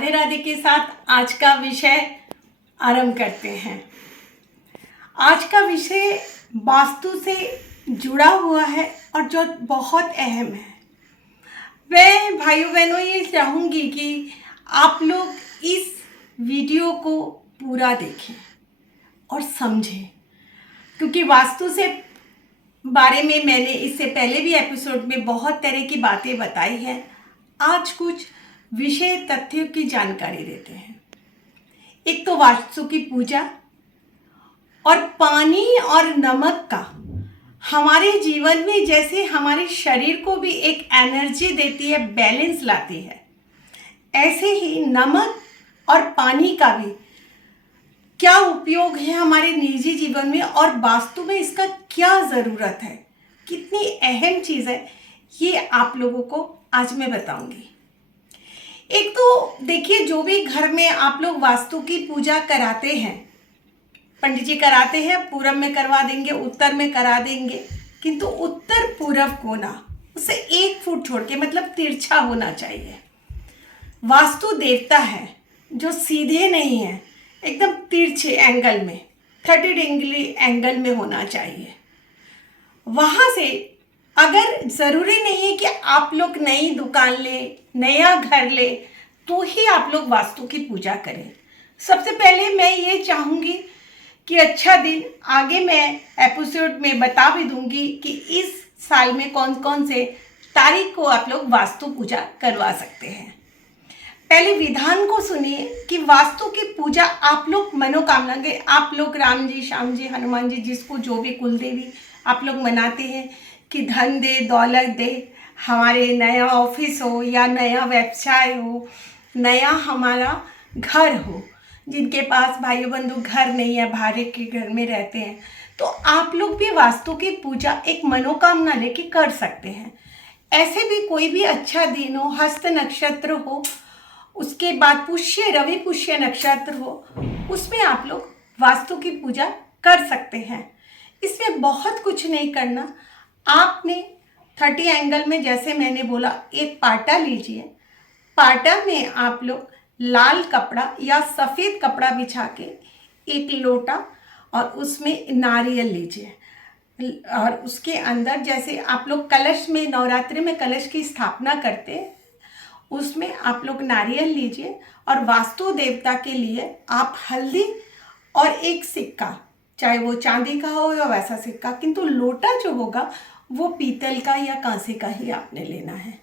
राधे राधे के साथ आज का विषय आरंभ करते हैं। आज का विषय वास्तु से जुड़ा हुआ है और जो बहुत अहम है। मैं भाइयों बहनों ये चाहूँगी कि आप लोग इस वीडियो को पूरा देखें और समझें, क्योंकि वास्तु से बारे में मैंने इससे पहले भी एपिसोड में बहुत तरह की बातें बताई हैं। आज कुछ विषय तथ्यों की जानकारी देते हैं। एक तो वास्तु की पूजा और पानी और नमक का हमारे जीवन में जैसे हमारे शरीर को भी एक एनर्जी देती है, बैलेंस लाती है, ऐसे ही नमक और पानी का भी क्या उपयोग है हमारे निजी जीवन में और वास्तु में इसका क्या ज़रूरत है, कितनी अहम चीज़ है, ये आप लोगों को आज मैं बताऊंगी। एक तो देखिए, जो भी घर में आप लोग वास्तु की पूजा कराते हैं, पंडित जी कराते हैं, पूरब में करवा देंगे, उत्तर में करा देंगे, किंतु उत्तर पूरब कोना उससे 1 फुट छोड़ के, मतलब तिरछा होना चाहिए। वास्तु देवता है जो सीधे नहीं है, एकदम तिरछे एंगल में, 30 डिग्री एंगल में होना चाहिए। वहाँ से अगर ज़रूरी नहीं है कि आप लोग नई दुकान ले, नया घर ले तो ही आप लोग वास्तु की पूजा करें। सबसे पहले मैं ये चाहूँगी कि अच्छा दिन आगे मैं एपिसोड में बता भी दूँगी कि इस साल में कौन कौन से तारीख को आप लोग वास्तु पूजा करवा सकते हैं। पहले विधान को सुनिए कि वास्तु की पूजा आप लोग मनोकामना के, आप लोग राम जी, श्याम जी, हनुमान जी, जिसको जो भी कुल देवी आप लोग मनाते हैं कि धन दे, दौलत दे, हमारे नया ऑफिस हो या नया व्यवसाय हो, नया हमारा घर हो। जिनके पास भाइयों बंधु घर नहीं है, भाड़े के घर में रहते हैं, तो आप लोग भी वास्तु की पूजा एक मनोकामना लेके कर सकते हैं। ऐसे भी कोई भी अच्छा दिन हो, हस्त नक्षत्र हो, उसके बाद पुष्य, रवि पुष्य नक्षत्र हो, उसमें आप लोग वास्तु की पूजा कर सकते हैं। इसमें बहुत कुछ नहीं करना। आपने 30 एंगल में, जैसे मैंने बोला, एक पाटा लीजिए। पाटा में आप लोग लाल कपड़ा या सफ़ेद कपड़ा बिछा के एक लोटा और उसमें नारियल लीजिए और उसके अंदर, जैसे आप लोग कलश में, नवरात्रि में कलश की स्थापना करते हैं, उसमें आप लोग नारियल लीजिए और वास्तु देवता के लिए आप हल्दी और एक सिक्का, चाहे वो चांदी का हो या वैसा सिक्का, किंतु लोटा जो होगा वो पीतल का या कांसे का ही आपने लेना है।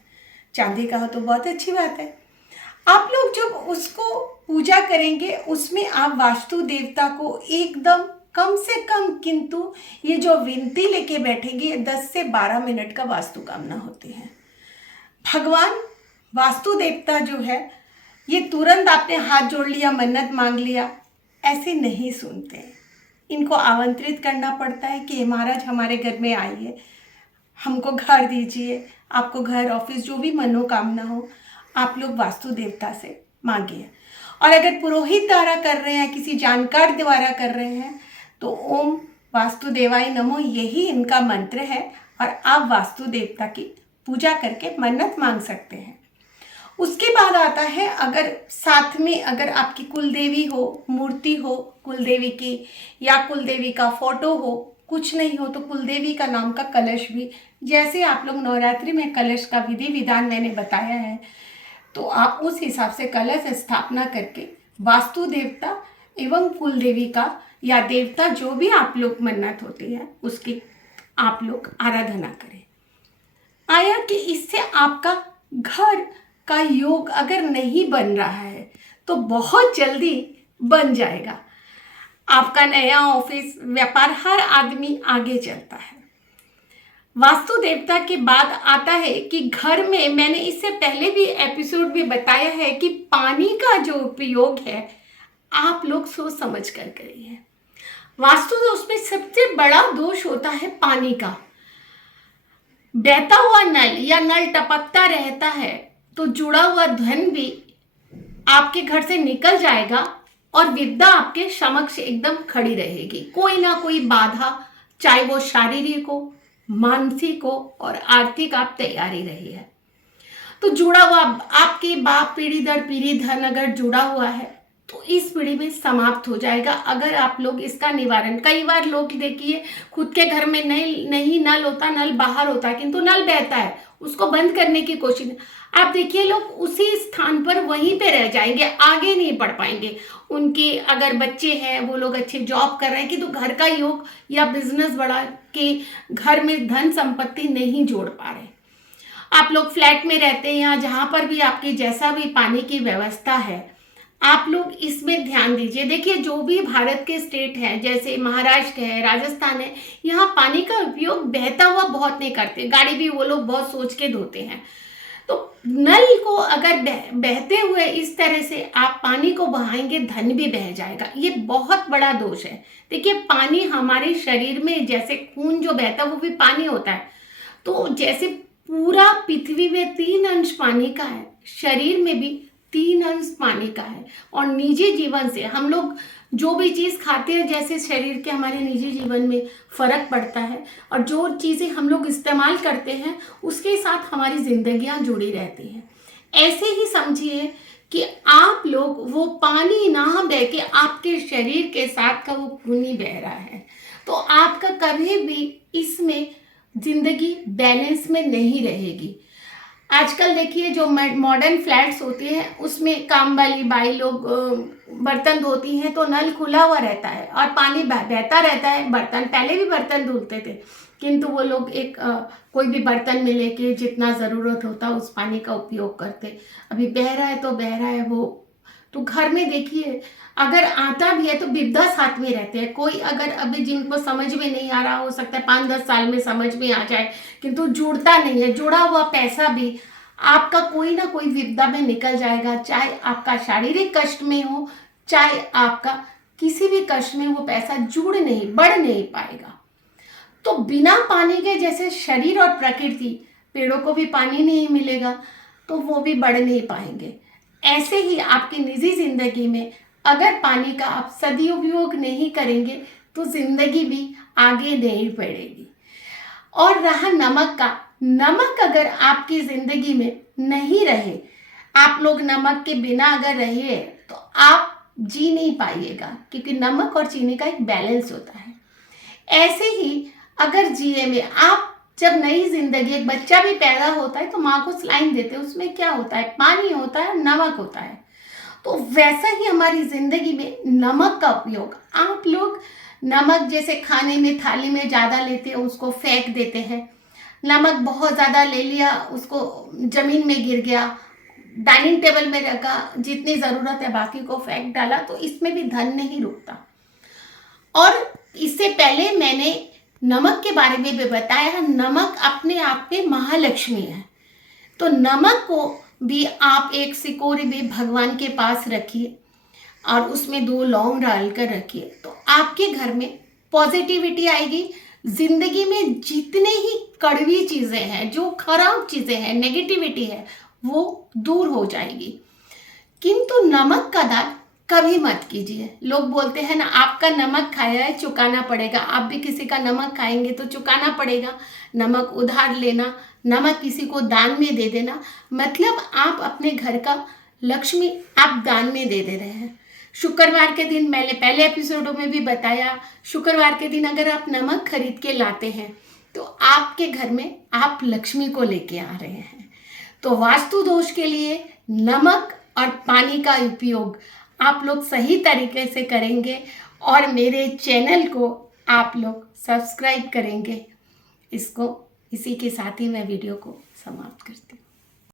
चांदी का हो तो बहुत अच्छी बात है। आप लोग जब उसको पूजा करेंगे उसमें आप वास्तु देवता को एकदम कम से कम, किंतु ये जो विनती लेके बैठेंगे, 10 से 12 मिनट का वास्तु कामना होती है। भगवान वास्तु देवता जो है, ये तुरंत आपने हाथ जोड़ लिया, मन्नत मांग लिया, ऐसे नहीं सुनते। इनको आमंत्रित करना पड़ता है कि महाराज हमारे घर में आइए, हमको घर दीजिए। आपको घर, ऑफिस, जो भी मनोकामना हो, आप लोग वास्तु देवता से मांगिए। और अगर पुरोहित द्वारा कर रहे हैं, किसी जानकार द्वारा कर रहे हैं, तो ओम वास्तु देवाय नमो, यही इनका मंत्र है और आप वास्तु देवता की पूजा करके मन्नत मांग सकते हैं। उसके बाद आता है, अगर साथ में अगर आपकी कुलदेवी हो, मूर्ति हो कुलदेवी की, या कुलदेवी का फोटो हो, कुछ नहीं हो तो कुलदेवी का नाम का कलश भी, जैसे आप लोग नवरात्रि में कलश का विधि विधान मैंने बताया है, तो आप उस हिसाब से कलश स्थापना करके वास्तु देवता एवं कुलदेवी का या देवता जो भी आप लोग मन्नत होती है उसकी आप लोग आराधना करें। आया कि इससे आपका घर का योग अगर नहीं बन रहा है तो बहुत जल्दी बन जाएगा। आपका नया ऑफिस, व्यापार, हर आदमी आगे चलता है। वास्तु देवता के बाद आता है कि घर में, मैंने इससे पहले भी एपिसोड में बताया है कि पानी का जो उपयोग है आप लोग सोच समझ कर करिए। वास्तु दोष में सबसे बड़ा दोष होता है पानी का। बहता हुआ नल या नल टपकता रहता है तो जुड़ा हुआ धन भी आपके घर से निकल जाएगा और विद्या आपके समक्ष एकदम खड़ी रहेगी। कोई ना कोई बाधा, चाहे वो शारीरिक हो, मानसिक हो और आर्थिक, आप तैयारी रही है। तो जुड़ा हुआ आपके बाप पीढ़ी दर पीढ़ी धन अगर जुड़ा हुआ है तो इस पीढ़ी में समाप्त हो जाएगा अगर आप लोग इसका निवारण। कई बार लोग देखिए खुद के घर में नहीं नल होता, नल बाहर होता है, किंतु नल बहता है, उसको बंद करने की कोशिश, आप देखिए लोग उसी स्थान पर वहीं पे रह जाएंगे, आगे नहीं बढ़ पाएंगे। उनके अगर बच्चे हैं वो लोग अच्छे जॉब कर रहे हैं कि तो घर का योग या बिजनेस बढ़ा के घर में धन संपत्ति नहीं जोड़ पा रहे। आप लोग फ्लैट में रहते हैं या जहां पर भी आपकी जैसा भी पानी की व्यवस्था है, आप लोग इसमें ध्यान दीजिए। देखिए जो भी भारत के स्टेट हैं जैसे महाराष्ट्र है, राजस्थान है, यहाँ पानी का उपयोग बहता हुआ बहुत नहीं करते, गाड़ी भी वो लोग बहुत सोच के धोते हैं। तो नल को अगर बहते हुए इस तरह से आप पानी को बहाएंगे, धन भी बह जाएगा। ये बहुत बड़ा दोष है। देखिए पानी हमारे शरीर में जैसे खून जो बहता है वो भी पानी होता है, तो जैसे पूरा पृथ्वी में 3 अंश पानी का है, शरीर में भी 3 अंश पानी का है। और निजी जीवन से हम लोग जो भी चीज़ खाते हैं, जैसे शरीर के हमारे निजी जीवन में फर्क पड़ता है, और जो चीज़ें हम लोग इस्तेमाल करते हैं उसके साथ हमारी जिंदगियां जुड़ी रहती हैं। ऐसे ही समझिए कि आप लोग वो पानी ना बह के आपके शरीर के साथ का वो खून ही बह रहा है, तो आपका कभी भी इसमें जिंदगी बैलेंस में नहीं रहेगी। आजकल देखिए जो मॉडर्न फ्लैट्स होती हैं उसमें काम वाली बाई लोग बर्तन धोती हैं तो नल खुला हुआ रहता है और पानी बहता रहता है। बर्तन पहले भी बर्तन धुलते थे, किंतु वो लोग कोई भी बर्तन में लेके जितना ज़रूरत होता उस पानी का उपयोग करते। अभी बह रहा है तो बह रहा है वो। तो घर में देखिए अगर आता भी है तो बिब्दा साथ में रहते हैं। कोई अगर अभी जिनको समझ में नहीं आ रहा, हो सकता है 5-10 साल में समझ में आ जाए, किंतु जुड़ता नहीं है। जुड़ा हुआ पैसा भी आपका कोई ना कोई विपदा में निकल जाएगा, चाहे आपका शारीरिक कष्ट में हो, चाहे आपका किसी भी कष्ट में, वो पैसा बढ़ नहीं पाएगा। तो बिना पानी के जैसे शरीर और प्रकृति, पेड़ों को भी पानी नहीं मिलेगा तो वो भी बढ़ नहीं पाएंगे। ऐसे ही आपकी निजी जिंदगी में अगर पानी का आप सदुपयोग नहीं करेंगे तो जिंदगी भी आगे नहीं बढ़ेगी। और रहा नमक का, नमक अगर आपकी जिंदगी में नहीं रहे, आप लोग नमक के बिना अगर रहिए तो आप जी नहीं पाइएगा, क्योंकि नमक और चीनी का एक बैलेंस होता है। ऐसे ही अगर जिए में आप जब नई जिंदगी, एक बच्चा भी पैदा होता है तो माँ को सलाइन देते हैं, उसमें क्या होता है, पानी होता है, नमक होता है। तो वैसा ही हमारी जिंदगी में नमक का उपयोग, आप लोग नमक जैसे खाने में थाली में ज़्यादा लेते हैं उसको फेंक देते हैं। नमक बहुत ज़्यादा ले लिया, उसको जमीन में गिर गया, डाइनिंग टेबल में रखा, जितनी ज़रूरत है बाकी को फेंक डाला, तो इसमें भी धन नहीं रुकता। और इससे पहले मैंने नमक के बारे में भी बताया, नमक अपने आप में महालक्ष्मी है। तो नमक को भी आप एक सिकोरी में भगवान के पास रखिए और उसमें 2 लौंग डाल कर रखिए, तो आपके घर में पॉजिटिविटी आएगी। जिंदगी में जितने ही कड़वी चीज़ें हैं, जो खराब चीज़ें हैं, नेगेटिविटी है, वो दूर हो जाएगी। किंतु नमक का दान कभी मत कीजिए। लोग बोलते हैं ना, आपका नमक खाया है चुकाना पड़ेगा। आप भी किसी का नमक खाएंगे तो चुकाना पड़ेगा। नमक उधार लेना, नमक किसी को दान में दे देना, मतलब आप अपने घर का लक्ष्मी आप दान में दे रहे हैं। शुक्रवार के दिन, मैंने पहले एपिसोडों में भी बताया, शुक्रवार के दिन अगर आप नमक खरीद के लाते हैं तो आपके घर में आप लक्ष्मी को लेके आ रहे हैं। तो वास्तु दोष के लिए नमक और पानी का उपयोग आप लोग सही तरीके से करेंगे और मेरे चैनल को आप लोग सब्सक्राइब करेंगे। इसी के साथ ही मैं वीडियो को समाप्त करती हूँ।